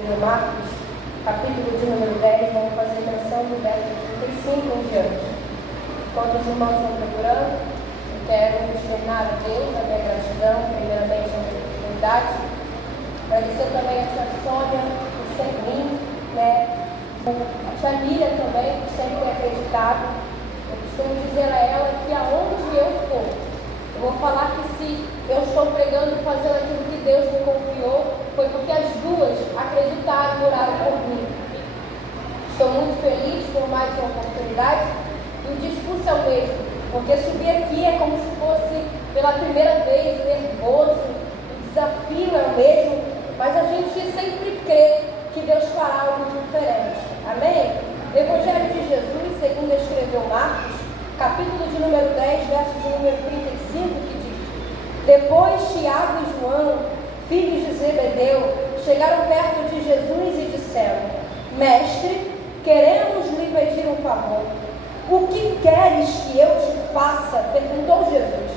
No Marcos, capítulo de número 10, vamos fazer menção do verso 35 em diante. Enquanto os irmãos estão procurando, eu quero externar a Deus a minha gratidão, primeiramente a minha oportunidade. Agradecer também a tia Sônia por sempre vir, a tia Lília também, por sempre ter acreditado. Eu costumo dizer a ela que aonde eu for, eu vou falar que se eu estou pregando e fazendo aquilo que Deus me confiou, foi porque as duas acreditaram e oraram por mim. Estou muito feliz por mais uma oportunidade e o discurso é o mesmo, porque subir aqui é como se fosse pela primeira vez, nervoso, o desafio é o mesmo, mas a gente sempre crê que Deus fará algo diferente. Amém? Evangelho de Jesus, segundo escreveu Marcos, capítulo de número 10, verso de número 35, que diz: Depois Tiago e João, filhos de Zebedeu, chegaram perto de Jesus e disseram: Mestre, queremos lhe pedir um favor. O que queres que eu te faça? Perguntou Jesus.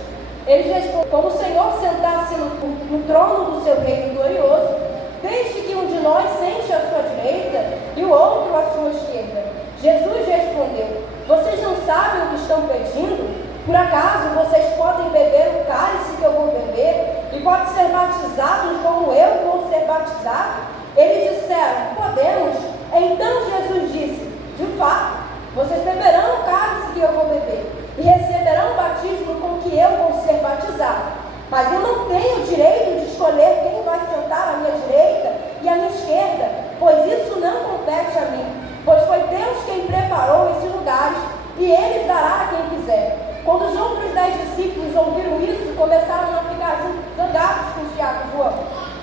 Eles responderam: Como o Senhor sentasse no trono do seu reino glorioso, deixe que um de nós sente à sua direita e o outro à sua esquerda. Jesus respondeu: Vocês não sabem o que estão pedindo? Por acaso vocês podem beber o cálice que eu vou beber e podem ser batizados como eu vou ser batizado? Eles disseram: Podemos. Então Jesus disse: De fato, vocês beberão o cálice que eu vou beber e receberão o batismo com que eu vou ser batizado. Mas eu não tenho o direito de escolher quem vai sentar à minha direita e à minha esquerda, pois isso não compete a mim, pois foi Deus quem preparou esses lugares e Ele dará a quem quiser. Quando os outros 10 discípulos ouviram isso, começaram a ficar zangados com Tiago e João.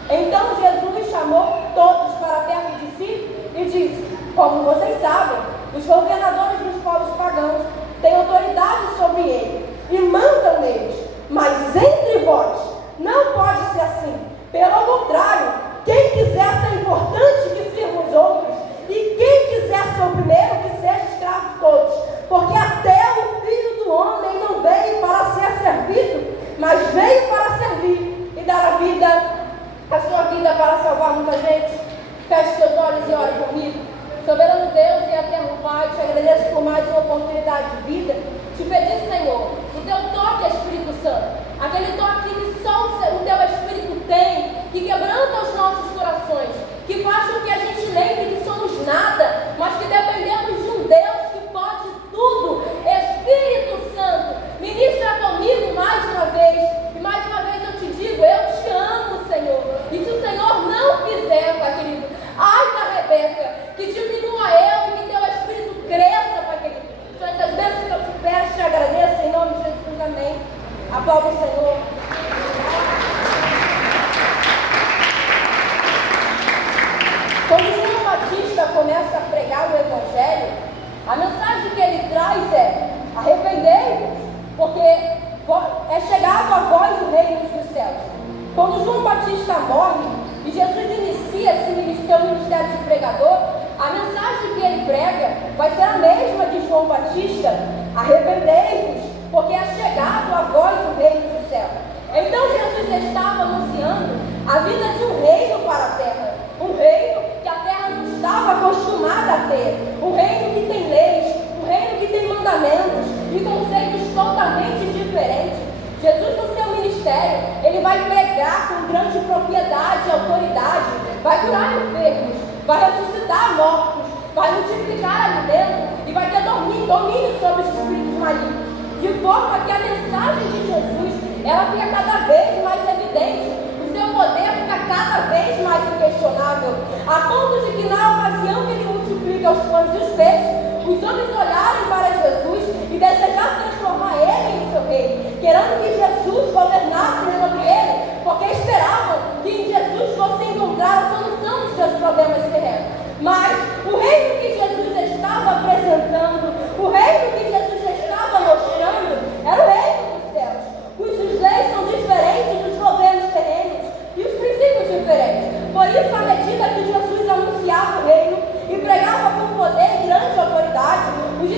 Então Jesus chamou todos para perto de si e disse: Como vocês sabem, os governadores dos povos pagãos têm autoridade sobre ele e mandam neles. Mas entre vós não pode ser assim. Pelo contrário, quem quiser ser importante, que sirva os outros, e quem quiser ser o primeiro, que seja escravo de todos. Porque até o Filho do Homem não veio para ser servido, mas veio para servir e dar a sua vida para salvar muita gente. Feche seus olhos e ore comigo. Soberano Deus e eterno Pai, te agradeço por mais uma oportunidade de vida. Te pedir, Senhor, o teu toque, Espírito Santo, aquele toque que só o teu Espírito tem, que quebranta os nossos corações, que faz com que a gente lembre que somos nada, mas que dependemos de um Deus que pode tudo. Espírito Santo, ministra comigo mais uma vez, e mais uma vez eu te digo: eu te amo, Senhor. E se o Senhor não fizer, Pai querido, ai da Rebeca, que diminua eu e que teu Espírito cresça, Pai querido. São essas bênçãos que eu te peço, te agradeço, em nome de Jesus, amém. Aplauda o Senhor. Quando João Batista começa a pregar o Evangelho, a mensagem que ele traz é: arrependei-vos, porque é chegado a vós o reino dos céus. Quando João Batista morre e Jesus inicia seu ministério de pregador, a mensagem que ele prega vai ser a mesma de João Batista: arrependei-vos, porque é chegado a vós o reino dos céus. Então Jesus estava anunciando a vinda de um reino para a terra, um reino que a terra não estava acostumada a ter, um reino que tem leis, um reino que tem mandamentos e conceitos totalmente diferentes. Jesus, no seu ministério, ele vai pregar com grande propriedade e autoridade, vai curar enfermos, vai ressuscitar mortos, vai multiplicar alimento e vai ter domínio sobre os espíritos malignos, de forma que a mensagem de Jesus, ela fica cada vez mais evidente, o seu poder fica cada vez mais inquestionável, a ponto de que na ocasião que ele multiplica os pães e os peixes, os homens olharem para Jesus e desejar transformar ele em seu rei, querendo que Jesus governasse sobre ele, porque esperavam que em Jesus fosse encontrar a solução dos seus problemas terrenos. Mas o reino que Jesus estava apresentando, o reino que Jesus estava mostrando, era o reino dos céus, cujos leis são diferentes dos governos terrenos e os princípios diferentes. Por isso, à medida que Jesus anunciava o reino e pregava com poder e grande autoridade, os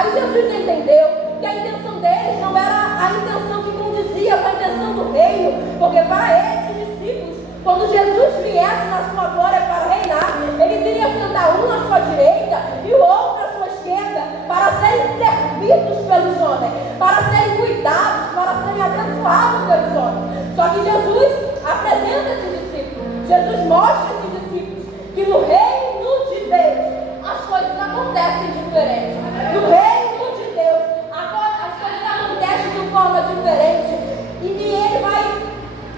Aí Jesus entendeu que a intenção deles não era a intenção que condizia com a intenção do reino, porque para eles, os discípulos, quando Jesus viesse na sua glória para reinar, eles iriam sentar um à sua direita e o outro à sua esquerda, para serem servidos pelos homens, para serem cuidados, para serem abençoados pelos homens. Só que Jesus apresenta esses discípulos, Jesus mostra a esses discípulos que no reino de Deus as coisas acontecem diferente. No reino de Deus as coisas acontecem de forma diferente. E ele vai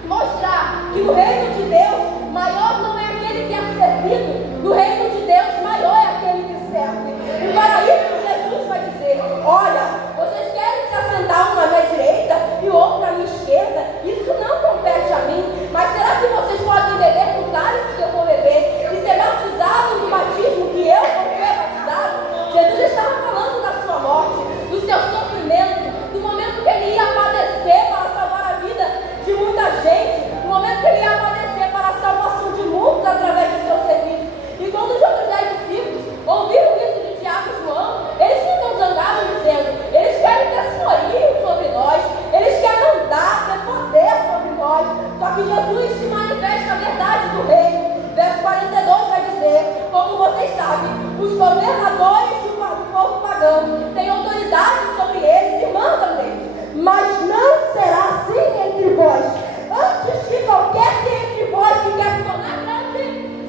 mostrar que no reino de Deus maior não é aquele que é servido, no reino de Deus maior é aquele que serve. E para isso Jesus vai dizer: olha, vocês querem se assentar um à minha direita e outro à minha esquerda? Isso não compete a mim. Mas será que vocês podem beber do cálice que eu vou beber e ser batizado no batismo que eu vou ser batizado? Jesus estava falando da sua morte, do seu sofrimento, do momento que ele ia padecer para salvar a vida de muita gente, do momento que ele ia padecer para a salvação de muitos através do seu serviço. E quando os outros 10 discípulos ouviram isso de Tiago e João, eles ficam zangados dizendo: eles querem ter senhorio sobre nós, eles querem mandar, ter poder sobre nós. Só que Jesus se manifesta a verdade do reino. Verso 42 vai dizer: como vocês sabem, os governadores do povo pagão têm autoridade sobre eles e mandam deles. Mas não será assim entre vós. Antes que qualquer que entre vós que quer se tornar grande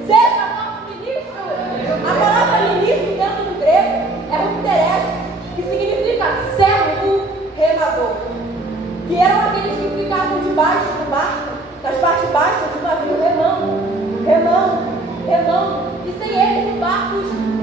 seja nosso ministro. A palavra ministro dentro do grego é rupteres, que significa servo remador, que eram aqueles que ficavam debaixo do barco, nas partes baixas do navio, remando, e sem eles o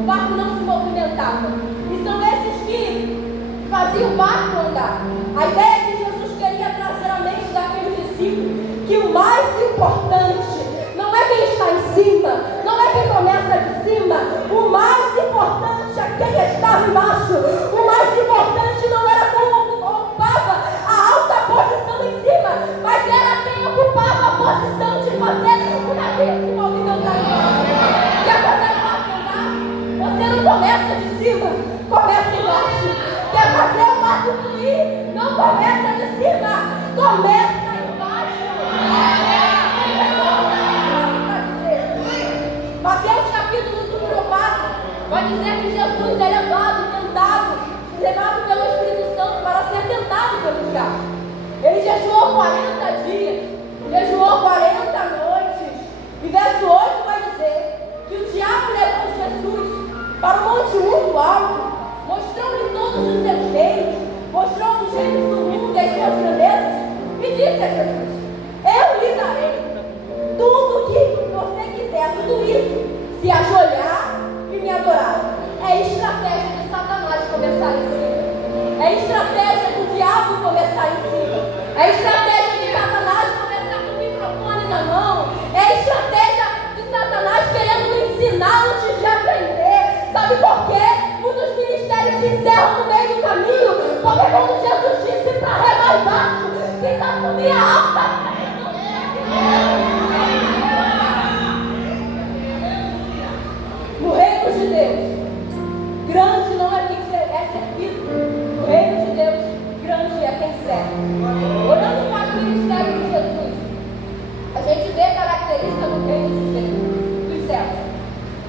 barco não se movimentava. E são esses que faziam o barco andar. A ideia é que Jesus queria trazer à mente daqueles discípulos que o mais importante não é quem está em cima, não é quem começa de cima, o mais importante é quem estava embaixo. O mais importante não era como ocupava a alta posição em cima, mas era quem ocupava a posição de fazer o navio se movimentar. Quer fazer o barco andar? Você não começa de cima, começa embaixo. Quer fazer o barco fluir? Não começa de cima, começa embaixo. Mateus capítulo número 4 vai dizer que Jesus é levado pelo Espírito Santo para ser tentado pelo diabo. Ele jejuou 40 dias, jejuou 40 noites. E verso 8 vai dizer que o diabo levou Jesus para um monte muito alto, mostrou-lhe todos os seus reinos, mostrou os reinos do mundo e as suas grandezas, e disse a Jesus: eu lhe darei tudo o que você quiser, tudo isso, se ajoelhar e me adorar. É estratégia de Satanás começar em cima. É estratégia do diabo começar em cima. É estratégia de Satanás começar com o microfone na mão. É estratégia de Satanás querendo ensinar antes de aprender. Sabe por quê? Muitos ministérios se encerram no meio do caminho, porque quando Jesus disse para remar embaixo, quem assumir a alta no reino de Deus, grande não é quem é servido. No reino de Deus, grande é quem serve. Olhando para o ministério de Jesus, a gente vê características do reino de Deus, dos céus.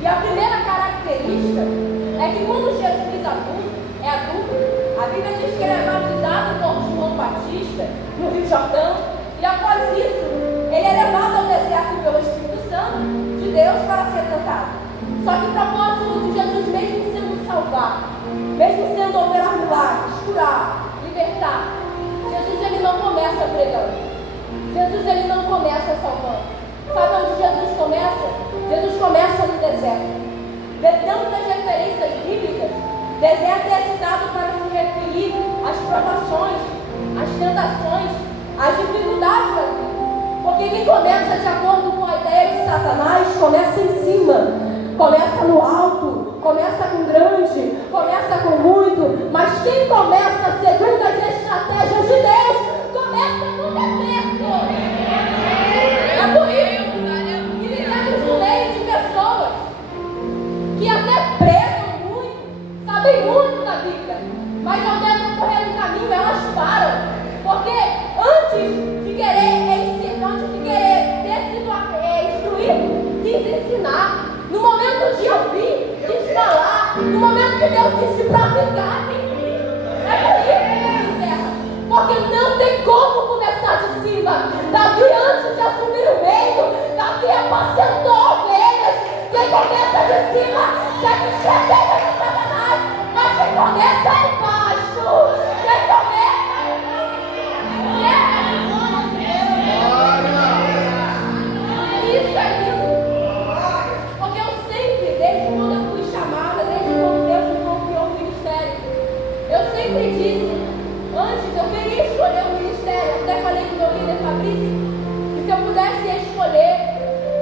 E a primeira característica é que quando Jesus é adulto, a Bíblia diz que ele é batizado por João Batista no Rio Jordão, e após isso, ele é levado ao deserto pelo Espírito Santo de Deus para ser tentado. Só que o propósito de Jesus, mesmo sendo salvar, mesmo sendo operar milagres, curar, libertar, Jesus ele não começa pregando. Jesus ele não começa salvando. Sabe onde Jesus começa? Jesus começa no deserto. Dentro das referências bíblicas, deserto é citado para se referir às provações, às tentações, às dificuldades da vida. Porque quem começa de acordo com a ideia de Satanás, começa em cima. Começa no alto, começa com grande, começa com muito, mas quem começa segundo as estratégias de Deus, começa no deserto. É por isso que vivemos no meio de pessoas que até pregam muito, sabem muito da Bíblia, Mas ao decorrer do caminho, elas param. Porque antes de querer ensinar, antes de querer ter sido instruído, quis ensinar. No momento de ouvir, quis falar. No momento que Deus disse para ficar, tem que ir. É por isso que Deus encerra. Porque não tem como começar de cima. Davi, antes de assumir o reino, Davi apacentou ovelhas. Quem começa de cima, segue estratégia de Satanás. Mas quem começa embaixo, quem começa isso é lindo. Porque eu sempre, desde quando eu fui chamada, desde quando Deus me confiou o ministério, eu sempre disse, antes eu queria escolher o ministério. Eu até falei com o meu líder Fabrício, que se eu pudesse escolher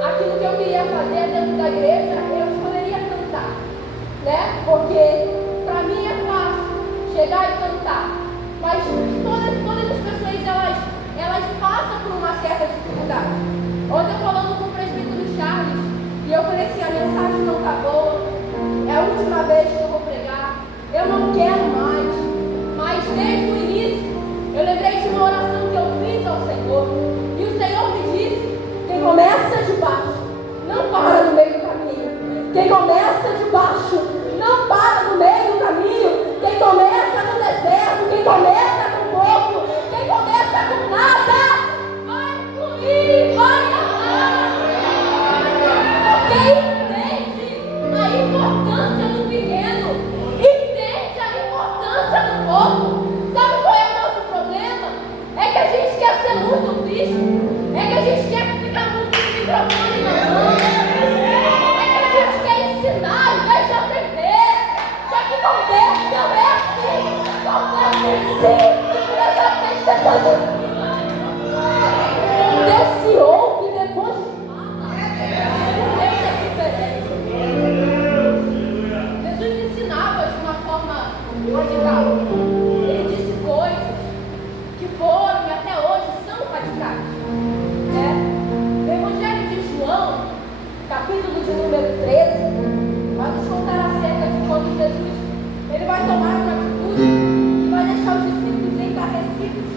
aquilo que eu queria fazer dentro da igreja, eu escolheria cantar, né? Porque para mim é fácil chegar e cantar, mas todas as pessoas elas passam por uma certa dificuldade. Ontem eu falando com o presbítero Charles, e eu falei assim, a mensagem não está boa, é a última vez que eu vou pregar, eu não quero mais. Mas desde o início, eu lembrei de uma oração que eu fiz ao Senhor, e o Senhor me disse, quem começa de baixo, não para no meio do caminho. Quem começa de baixo, não para no meio do caminho. Quem começa no deserto, quem começa com pouco, quem começa com nada, vai fluir, vai amar. Porque entende a importância do pequeno, entende a importância do pouco. Sabe qual é o nosso problema? É que a gente quer ser muito visto, é que a gente quer ficar muito no microfone na mão, é que a gente quer ensinar em vez de aprender. Só que com Deus não é assim. Com Deus é assim. Exatamente depois de cima. Deus se ouve e depois fala. Deus é diferente. Jesus ensinava de uma forma radical. Ele disse coisas que foram e até hoje são radicais, né? No Evangelho de João, capítulo de número 13, vai nos contar acerca de quando Jesus ele vai tomar uma atitude e vai deixar os discípulos encarrecidos.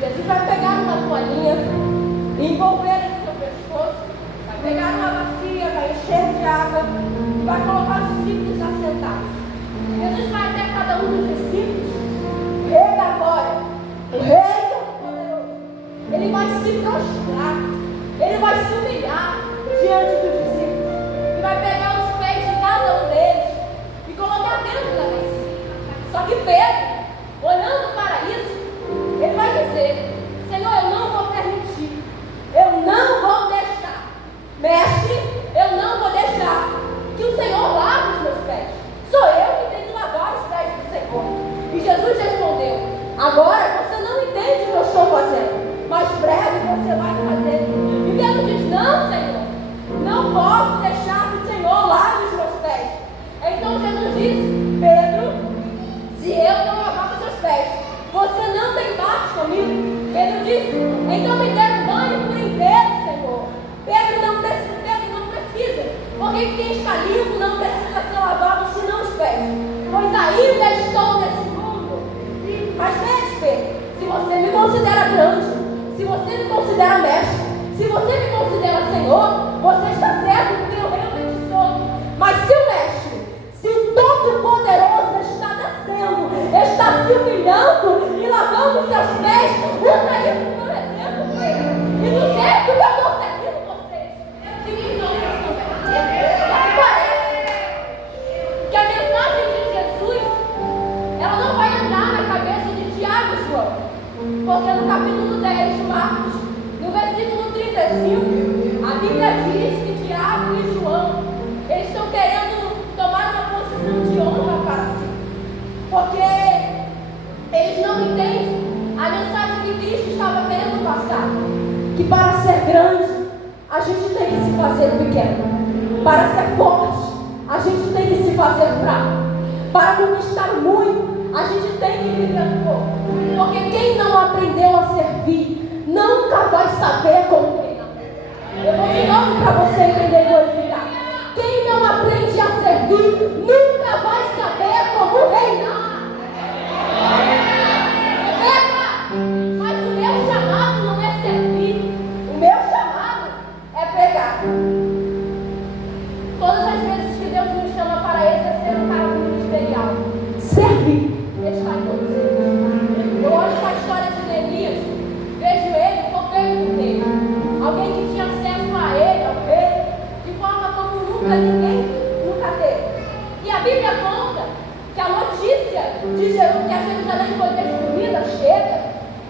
Jesus vai pegar uma toalhinha e envolver em seu pescoço, vai pegar uma bacia, vai encher de água e vai colocar os discípulos assentados. Jesus vai até cada um dos discípulos, o rei da glória, o rei todo-poderoso. Ele vai se prostrar, ele vai se humilhar diante dos discípulos e vai pegar os pés de cada um deles e colocar dentro da bacia. Só que Pedro, olhando para isso, ele vai dizer, Senhor, eu não vou permitir, eu não vou deixar, mestre, eu não vou deixar que o Senhor lave os meus pés. Sou eu que tenho que lavar os pés do Senhor. E Jesus respondeu, agora você não entende o que eu estou fazendo, mas breve você vai fazer. E Pedro diz, não, Senhor, não posso deixar que o Senhor lave os meus pés. Então Jesus disse, Pedro, se eu não lavar os seus pés, você não tem parte comigo. Pedro disse, então me dê um banho por inteiro, Senhor. Pedro não precisa, porque quem está limpo não precisa ser lavado senão os pés, pois ainda estou nesse mundo. Mas veja, Pedro, se você me considera grande, se você me considera mestre, se você me considera Senhor, você está certo, porque eu realmente sou. Mas se o mestre, se o Todo-Poderoso está descendo, está se humilhando e lavando seus pés, usa isso como exemplo, Pedro. E do jeito que eu estou servindo vocês, se me não parece que a mensagem de Jesus, ela não vai entrar na cabeça de Tiago e João. Porque no capítulo 10 de Marcos, no versículo 35, a Bíblia diz que Tiago e João, eles estão querendo tomar uma posição de honra para si. Porque eles não entendem a mensagem que Cristo estava querendo passar. Que para ser grande, a gente tem que se fazer pequeno. Para ser forte, a gente tem que se fazer fraco. Para conquistar muito, a gente tem que viver um pouco. Porque quem não aprendeu a servir, nunca vai saber como reinar. Eu vou de novo para você entender e glorificar. Quem não aprende a servir, nunca vai saber como reinar. sempre está em todos eles. Eu olho para a história de Neemias, vejo ele como ele teve. Alguém que tinha acesso a ele, ao rei, de forma como ninguém nunca teve. E a Bíblia conta que a notícia de que a Jerusalém foi destruída chega.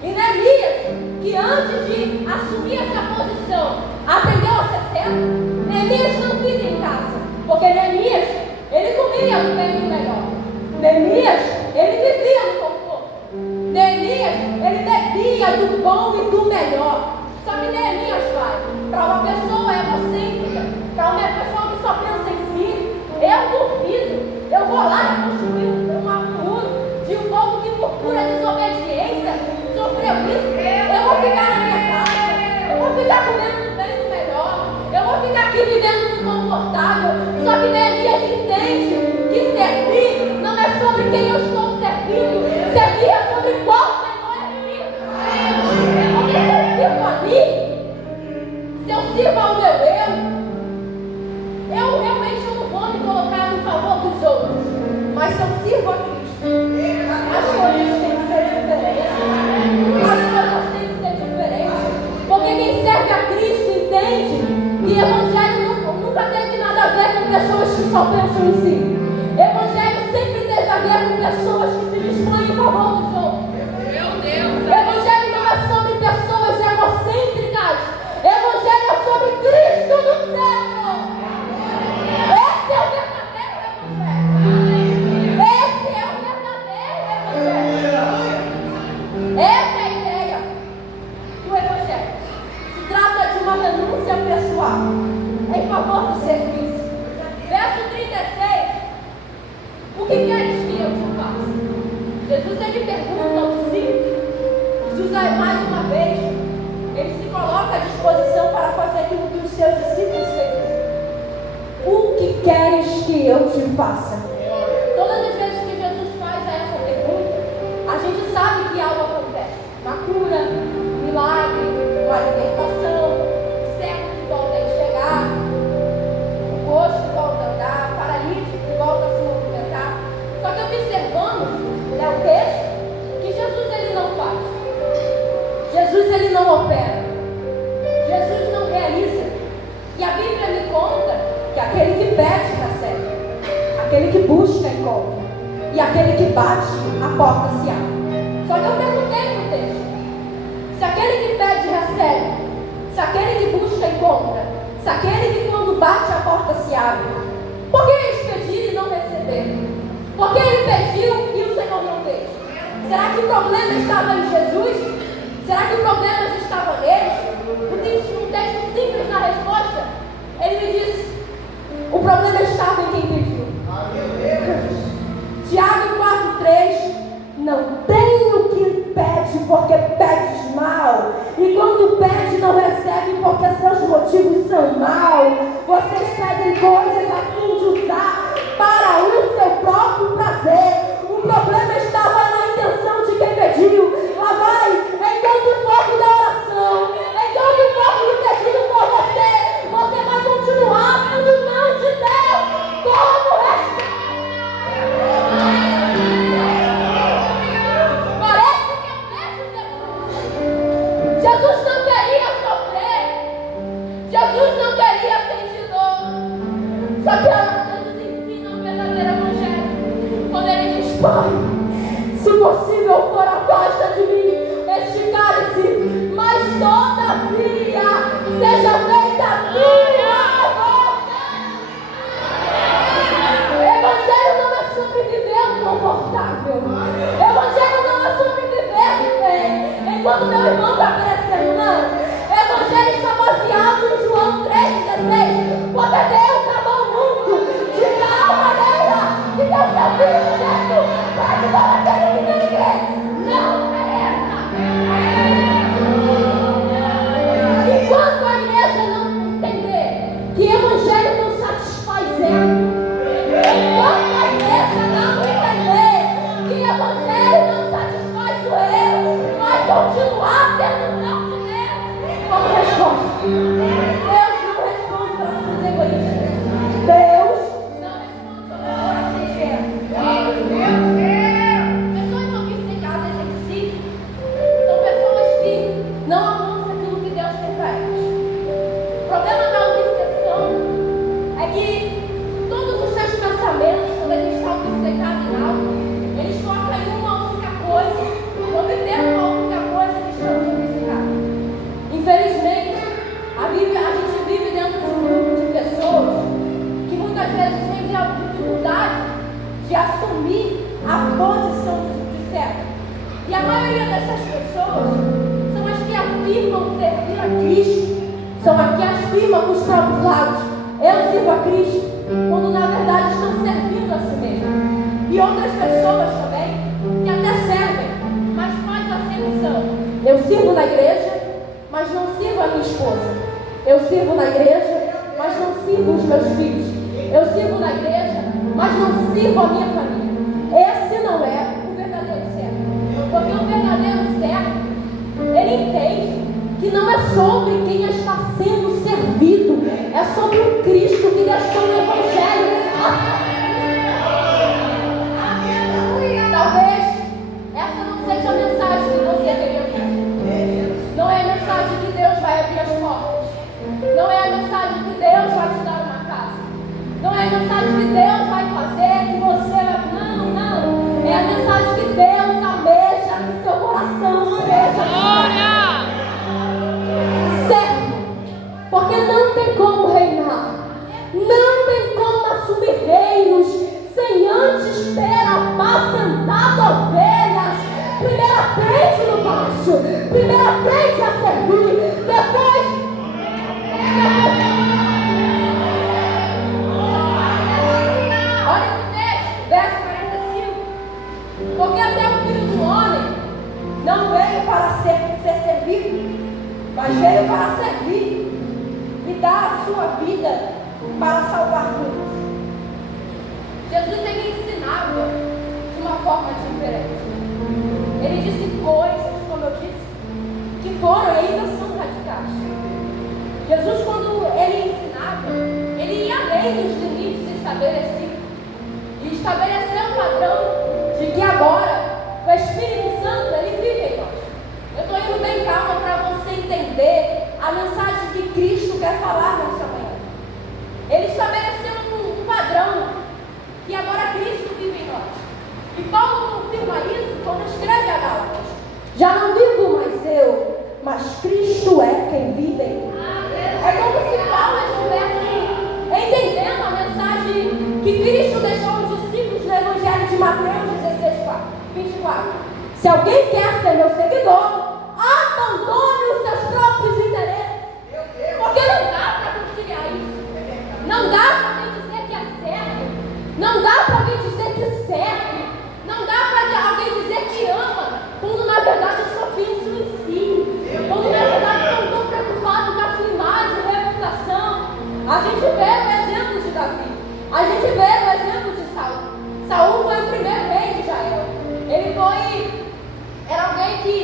E Neemias, que antes de assumir essa posição, aprendeu a ser certo. Neemias não fica em casa, porque Neemias, ele comia do bem e do melhor. Neemias, ele vivia no conforto. Neemias, ele bebia do bom e do melhor. Só que Neemias vai para uma pessoa egocêntrica, para uma pessoa que só pensa em si. Eu duvido, eu vou lá reconstruir um muro de um povo que por pura desobediência sofreu isso. Eu vou ficar na minha casa, eu vou ficar comendo do bem e do melhor, eu vou ficar aqui vivendo no confortável. Só que Neemias entende que servir não é sobre quem eu estou servindo, servir é sobre qual Senhor é filho. Porque se eu sirvo a mim, se eu sirvo ao meu eu realmente não vou me colocar no favor dos outros, mas se eu sirvo a Cristo, as coisas têm que ser diferentes. As coisas têm que ser diferentes. Porque quem serve a Cristo entende que evangelho nunca teve nada a ver com pessoas que só pensam em si. Evangelho sempre teve a ver com pessoas que se dispõem em favor dos outros. Meu Deus! Evangelho não é sobre pessoas egocêntricas. Evangelho é sobre Cristo do céu. Esse é o verdadeiro evangelho. Esse é o verdadeiro evangelho. Essa é a ideia do evangelho. Se trata de uma renúncia pessoal em favor do serviço. Verso 36. O que queres que eu te faça? Jesus, ele pergunta ao discípulo. Jesus, mais uma vez, ele se coloca à disposição para fazer aquilo que os seus discípulos fez. O que queres que eu te faça? Todas as vezes que Jesus faz essa pergunta, a gente sabe que algo acontece. Uma cura, um milagre, uma libertação, o cego que volta a enxergar, o coxo que volta a andar, o paralítico que volta a se movimentar. Só que observamos, o texto, que Jesus ele não faz. Jesus ele não opera. Jesus não realiza. E a Bíblia me conta que aquele que pede recebe, aquele que busca encontra, e aquele que bate, a porta se abre. Só que eu perguntei no texto: se aquele que pede recebe, se aquele que busca encontra, se aquele que quando bate a porta se abre, por que eles pediram e não receberam? Por que ele pediu e o Senhor não fez? Será que o problema estava em Jesus? Será que o problema estava neles? Um texto simples na resposta, ele me disse: o problema estava em quem pediu. Tiago 4,3: não tem o que pede porque pedes mal, e quando pede não recebe porque seus motivos são maus. Vocês pedem coisas a fim de usar para o seu próprio prazer. O problema estava na intenção de quem pediu. Lá vai, enquanto o foco da oração, enquanto o foco do pedido por você, você vai continuar nas mãos de Deus como resposta. Parece que eu peço Jesus. Jesus não queria sofrer. Jesus não queria sentir dor. Só que Jesus ensina o verdadeiro evangelho quando ele diz: Pai, se possível for, afasta de mim este cálice, mas todavia seja feita a tua vontade. Evangelho não é sobre viver confortável. Evangelho não é sobre viver bem enquanto meu irmão está crescendo, não. Evangelho está baseado em João 3,16, porque Deus amou o mundo de tal maneira que deu seu filho certo para que todo aquele que nele crê não pereça. Enquanto a igreja não entender que evangelho não satisfaz ela, enquanto a igreja não entender que evangelho não satisfaz o eu, vai continuar tendo não. afirma com os próprios lábios: eu sirvo a Cristo, quando na verdade estão servindo a si mesmo. E outras pessoas também, que até servem, mas fazem a acepção: eu sirvo na igreja, mas não sirvo a minha esposa. Eu sirvo na igreja, mas não sirvo os meus filhos. Eu sirvo na igreja, mas não sirvo a minha família. Esse não é o verdadeiro servo. Porque o verdadeiro servo, ele entende que não é sobre quem está sendo servido, é sobre o Cristo que deixou o Evangelho. Talvez essa não seja a mensagem que você queria ouvir. Não é a mensagem que Deus vai abrir as portas. Não é a mensagem que Deus vai te dar uma casa. Não é a mensagem que Deus vai fazer, que você vai... Não. É a mensagem que Deus almeja que seu coração seja servo. Porque não tem como reinar. Não tem como assumir reinos sem antes ter apacentado ovelhas. Primeiro aprende no baixo. Primeiro aprende a servir. Depois... Olha o texto, verso 45. Porque até o Filho do Homem não veio para ser servido, mas veio para servir e dar a sua vida para salvar muitos. Jesus, ele ensinava de uma forma diferente. Ele disse coisas, como eu disse, que foram e ainda são radicais. Jesus, quando ele ensinava, ele ia além dos limites estabelecidos e estabeleceu um padrão de que agora o Espírito Santo, ele vive em nós. Eu estou indo bem calma para você entender a mensagem que Cristo quer falar nessa manhã. Ele estabeleceu um padrão que agora Cristo vive em nós. E Paulo confirma isso quando escreve a Gálatas: já não vivo mais eu, mas Cristo é quem vive em mim. É como se Paulo estivesse entendendo a mensagem que Cristo deixou aos discípulos no Evangelho de Mateus 16:24. Se alguém quer ser meu seguidor, abandone os seus próprios interesses. Porque não dá para conciliar isso. Não dá para alguém dizer que é certo. Não dá para alguém dizer que serve. Não dá para alguém dizer que ama, quando na verdade eu só penso em si. Quando na verdade eu estou preocupado com a sua imagem e reputação. A gente vê o exemplo de Davi. A gente vê o exemplo de Saul. Saul foi o primeiro rei de Israel. Era alguém que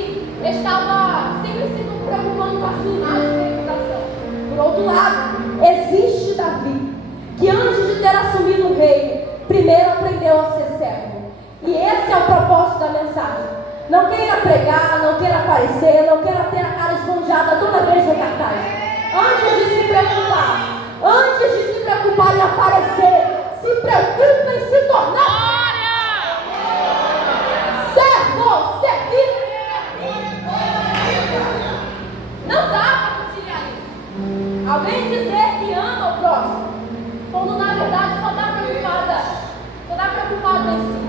estava sempre se preocupando com a sua imagem e reputação. Por outro lado, existe Davi, que antes de ter assumido o reino, primeiro aprendeu a ser servo. E esse é o propósito da mensagem. Não queira pregar, não queira aparecer, não queira ter a cara esbanjada toda vez no cartaz. Antes de se preocupar em aparecer, se preocupe em se tornar servo, servir. Não dá para conciliar isso. Alguém dizer que ama o próximo, quando na verdade só está preocupado em si.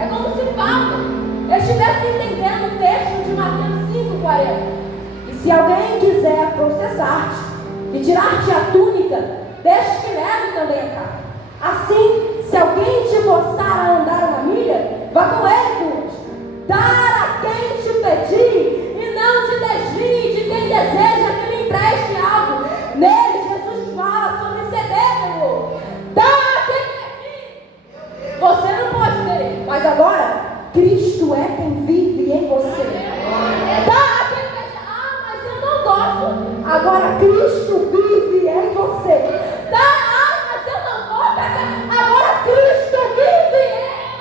É como se Paulo estivesse entendendo o texto de Mateus 5:40. E se alguém quiser processar-te e tirar-te a túnica, deixe que leve também a capa. Assim, se alguém te forçar a andar uma milha, vá com ele por último. Dar a quem te pedir e não te desvie de quem deseja que lhe empreste algo. Nele, Jesus fala sobre ceder pelo outro. Dá a quem pedir. Você não pode querer, mas agora Cristo é quem vive em você. Dá a quem pedir. Mas eu não gosto. Agora Cristo vive em você. Mas eu não gosto. Agora Cristo vive em você.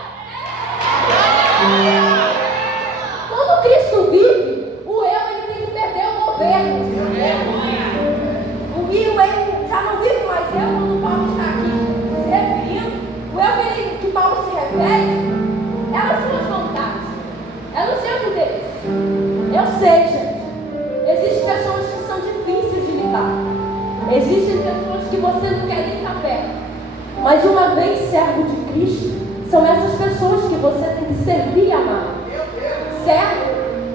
Quando Cristo vive, o eu ele tem que perder o governo. O eu já não vive mais eu quando Paulo está aqui se referindo. O eu que Paulo se refere é as suas vontades, é os seus interesses. Eu sei, gente, existem pessoas que são difíceis de lidar. Existem pessoas que você não quer nem estar perto. Mas uma vez servo de Cristo, são essas pessoas que você tem que servir e amar. Servo,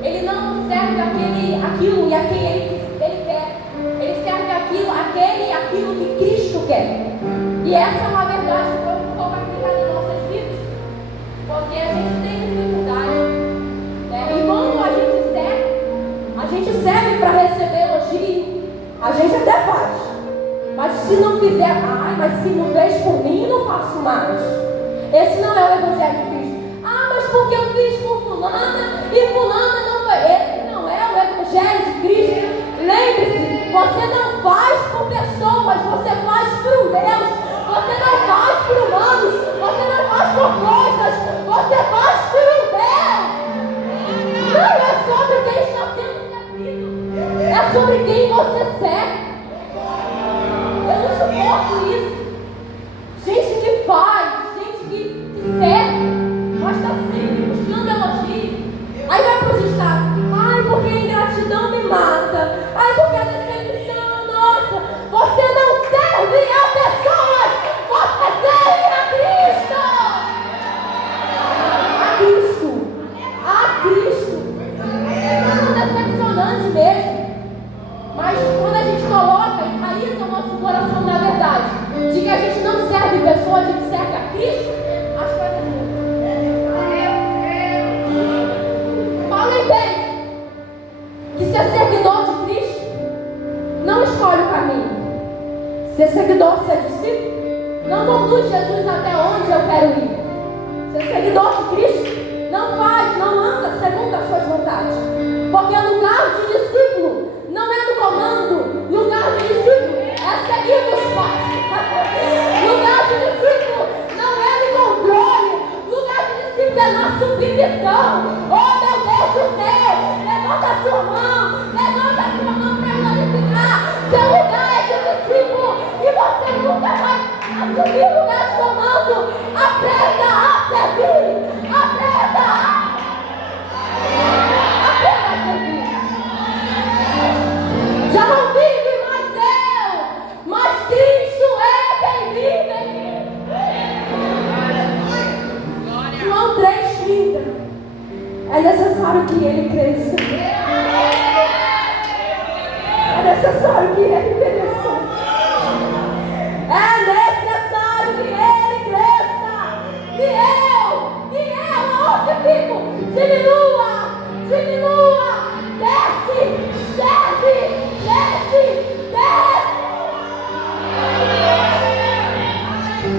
ele não serve aquilo e a quem ele quer. Ele serve aquilo, aquele E essa é uma verdade que foi um pouco aplicada nas nossas vidas. Porque a gente tem dificuldade. E quando a gente serve para receber elogio, a gente até faz. Mas se não fizer, mas se não fez por mim, não faço mais. Esse não é o Evangelho de Cristo. Mas porque eu fiz por fulana e fulana não foi. Esse não é o Evangelho de Cristo. Lembre-se, você não faz por pessoas, você faz por Deus. Você não faz por humanos, você não faz por coisas, você faz por um Deus. Não é sobre quem está sendo servido, é sobre quem você serve. Eu não suporto isso. Gente que faz, gente que serve, mas está sempre buscando elogio. Aí vai para os estados. Porque a ingratidão me mata. Porque a decepção, nossa. Você não serve a pessoas, você serve a Cristo. A Cristo. A Cristo. É decepcionante mesmo. Mas quando a gente coloca e enraiza o nosso coração na verdade de que a gente não serve pessoas, a gente serve a Cristo, as coisas mudam. Falem bem que ser seguidor de Cristo não escolhe o caminho. Ser seguidor, ser discípulo, não conduz Jesus até onde eu quero ir. Ser seguidor de Cristo não anda segundo as suas vontades. Porque lugar de discípulo não é no comando, lugar de discípulo é seguir os passos. Lugar de discípulo não é no controle, lugar de discípulo é na submissão. Oh meu Deus do céu, levanta a sua mão para glorificar. Seu lugar é de discípulo e você nunca vai assumir o lugar de comando. Aprenda a servir, aprenda a servir. Já não vive mais eu, mas Cristo é quem vive em mim. João 3,30. É necessário que ele cresça. É necessário que ele cresça. É necessário que ele cresça. E eu, aonde fico? Diminua. Desce.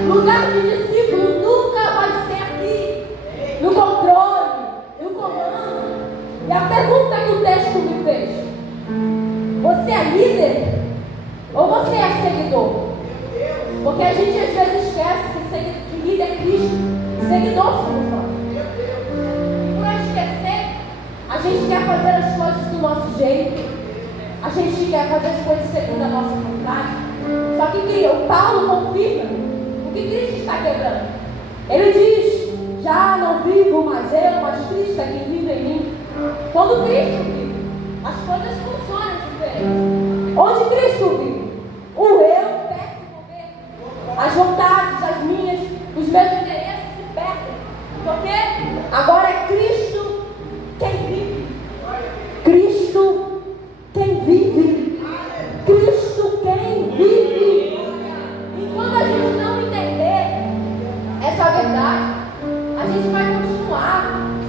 Lugar de discípulo nunca vai ser aqui, no controle, no comando. E a pergunta que o texto me fez: você é líder ou você é seguidor? Porque a gente às vezes esquece que líder é Cristo, seguidor somos nós. E por esquecer, a gente quer fazer as coisas do nosso jeito, a gente quer fazer as coisas segundo a nossa vontade. Só que o Paulo confirma o que Cristo está quebrando. Ele diz: já não vivo mais eu, mas Cristo é quem vive em mim. Quando Cristo vive, as coisas funcionam diferente. Onde Cristo vive, o eu perde o governo. As vontades, as minhas, os meus interesses se perdem. Porque agora é Cristo quem vive. Cristo quem vive. Cristo quem vive. E quando a gente não entender essa verdade, a gente vai continuar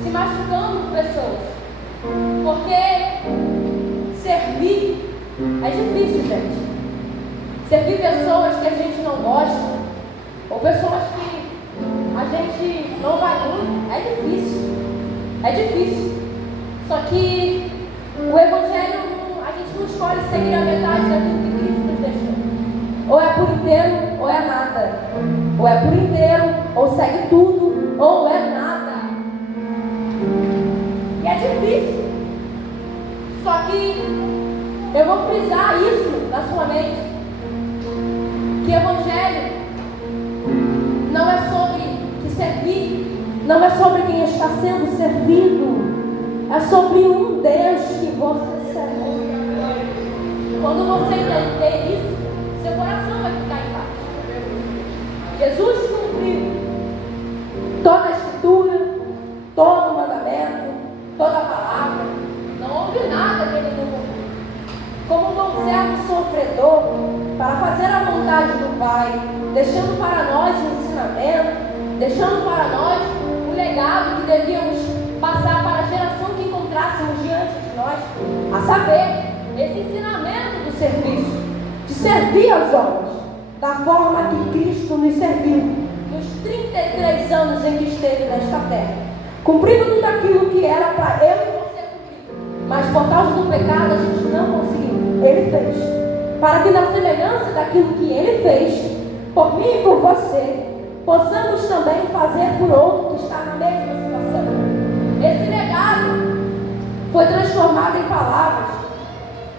se machucando com pessoas. Porque servir é difícil, gente. Servir pessoas que a gente não gosta, ou pessoas que a gente não vai muito, é difícil. É difícil. Só que o Evangelho, a gente não escolhe seguir a metade daquilo que Cristo nos deixou. Ou é por inteiro, ou é nada. Ou é por inteiro, ou segue tudo, ou é nada. E é difícil. Só que eu vou frisar isso na sua mente. Que Evangelho não é sobre que servir, não é sobre quem está sendo servido. É sobre um Deus que você serve. Quando você entender isso, seu coração vai ficar em paz. Jesus cumpriu toda a escritura, todo o mandamento, toda a palavra. Não houve nada que ele não cumpriu. Como um bom servo sofredor, para fazer a vontade do Pai, deixando deixando para nós um legado que devíamos passar para a geração que encontrássemos diante de nós, a saber, esse ensinamento do serviço, de servir aos homens, da forma que Cristo nos serviu, nos 33 anos em que esteve nesta terra, cumprindo tudo aquilo que era para eu e você cumprir, mas por causa do pecado a gente não conseguiu. Ele fez, para que na semelhança daquilo que Ele fez, por mim e por você, possamos também fazer por outro que está na mesma situação. Esse legado foi transformado em palavras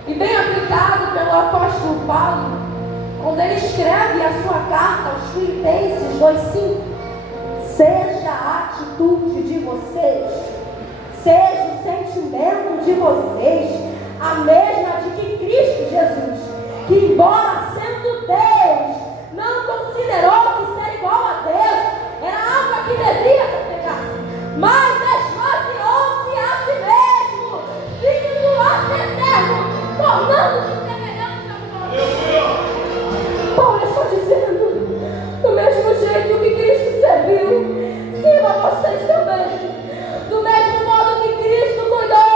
e bem aplicado pelo apóstolo Paulo, quando ele escreve a sua carta aos Filipenses 2:5. Seja a atitude de vocês, seja o sentimento de vocês, a mesma de que Cristo Jesus, que embora sendo Deus, não considerou que ser igual a Deus era algo a que devia se apegar, mas esvaziou-se a si mesmo, vindo a ser servo, tornando-se semelhante a nós. Paulo está dizendo, do mesmo jeito que Cristo serviu, sirva vocês também. Do mesmo modo que Cristo cuidou,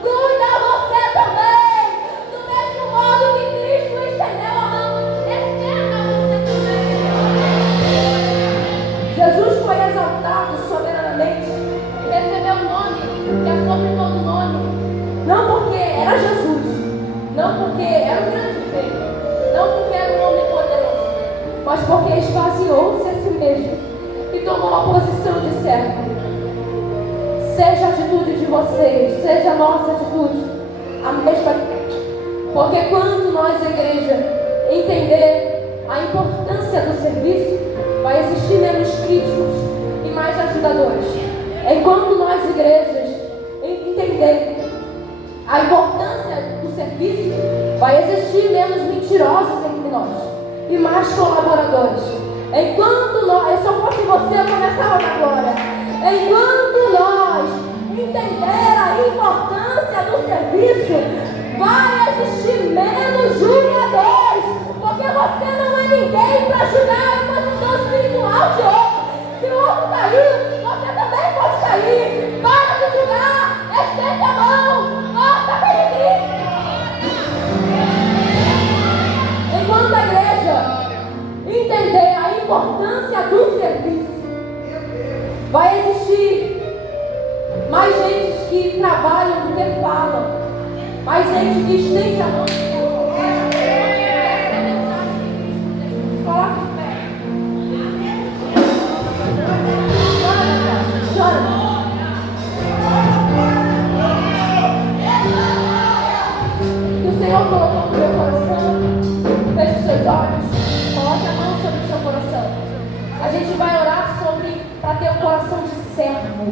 cuida você também. Do mesmo modo que Cristo estendeu a mão, estenda você também. Jesus foi exaltado soberanamente e recebeu um nome que é sobre todo nome. Não porque era Jesus, não porque era um grande rei, não porque era um homem poderoso, mas porque esvaziou-se a si mesmo e tomou a posição de servo. Seja a atitude de vocês, seja a nossa atitude, a mesma. Porque quando nós, igreja, entender a importância do serviço, vai existir menos críticos e mais ajudadores. Enquanto nós, igrejas, entender a importância do serviço, vai existir menos mentirosos entre nós e mais colaboradores. Enquanto nós, se eu fosse você, eu começava agora. Enquanto nós entender a importância do serviço, vai existir menos julgadores, porque você não é ninguém para julgar a posição espiritual de outro. Se o outro caiu, você também pode cair. Para de julgar, estende a mão, nossa Cristo. Enquanto a igreja entender a importância do serviço, vai existir mais gente que trabalha do que fala, mais gente que estende a mão. Coloque de pé. Chora. Que o Senhor colocou no meu coração. Feche os seus olhos. Coloque a mão sobre o seu coração. A gente vai orar para ter um coração de servo,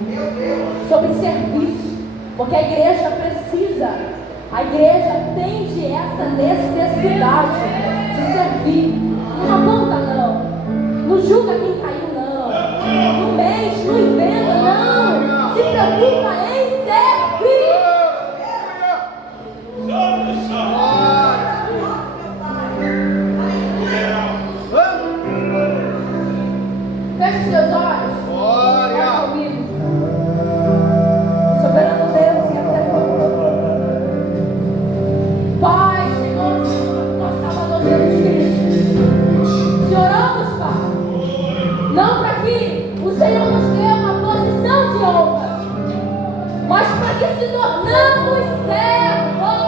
sobre serviço, porque a igreja precisa, a igreja tem essa necessidade de servir. Não aponta não, não julga quem caiu não, não mente, não inventa não, se preocupa em servir. Feche os seus olhos. Olha comigo. Soberano Deus e eterno Pai, Senhor, nosso Salvador Jesus Cristo, te oramos, Pai, não para que o Senhor nos dê uma posição de honra, mas para que se tornamos servos,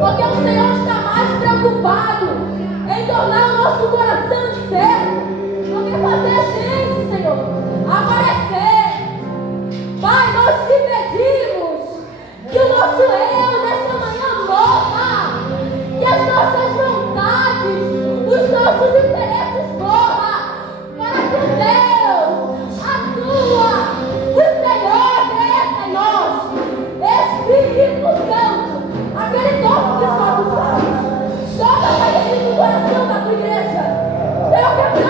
porque o Senhor está mais preocupado em tornar o nosso coração de servo do que fazer a gente, Senhor, aparecer. Pai, nós te pedimos que o nosso eu nessa manhã morra, que as nossas vontades, os nossos interesses morram, para que Deus atua, o Senhor cresça em nós. Espírito Santo, aquele toque que só tu sabes, toca, Pai, dentro do coração da tua igreja. Senhor, que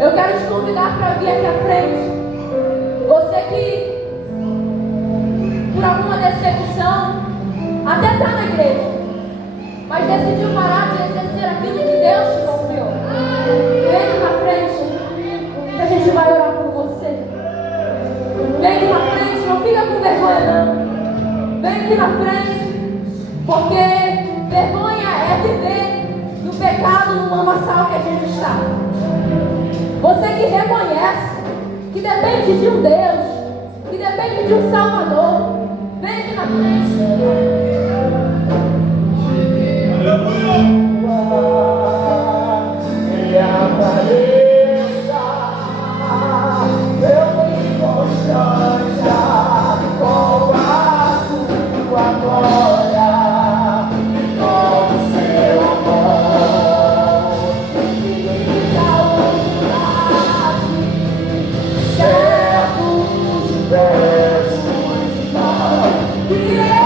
Eu quero te convidar para vir aqui à frente. Você que, por alguma decepção, até está na igreja, mas decidiu parar de exercer aquilo que Deus te confiou. Vem aqui na frente, que a gente vai orar por você. Vem aqui na frente, não fica com vergonha não. Vem aqui na frente, porque vergonha é viver no pecado, no lamaçal que a gente está. Você que reconhece que depende de um Deus, que depende de um Salvador, vem aqui na frente. Ele apareça, eu me constanja com a sua glória. Yeah.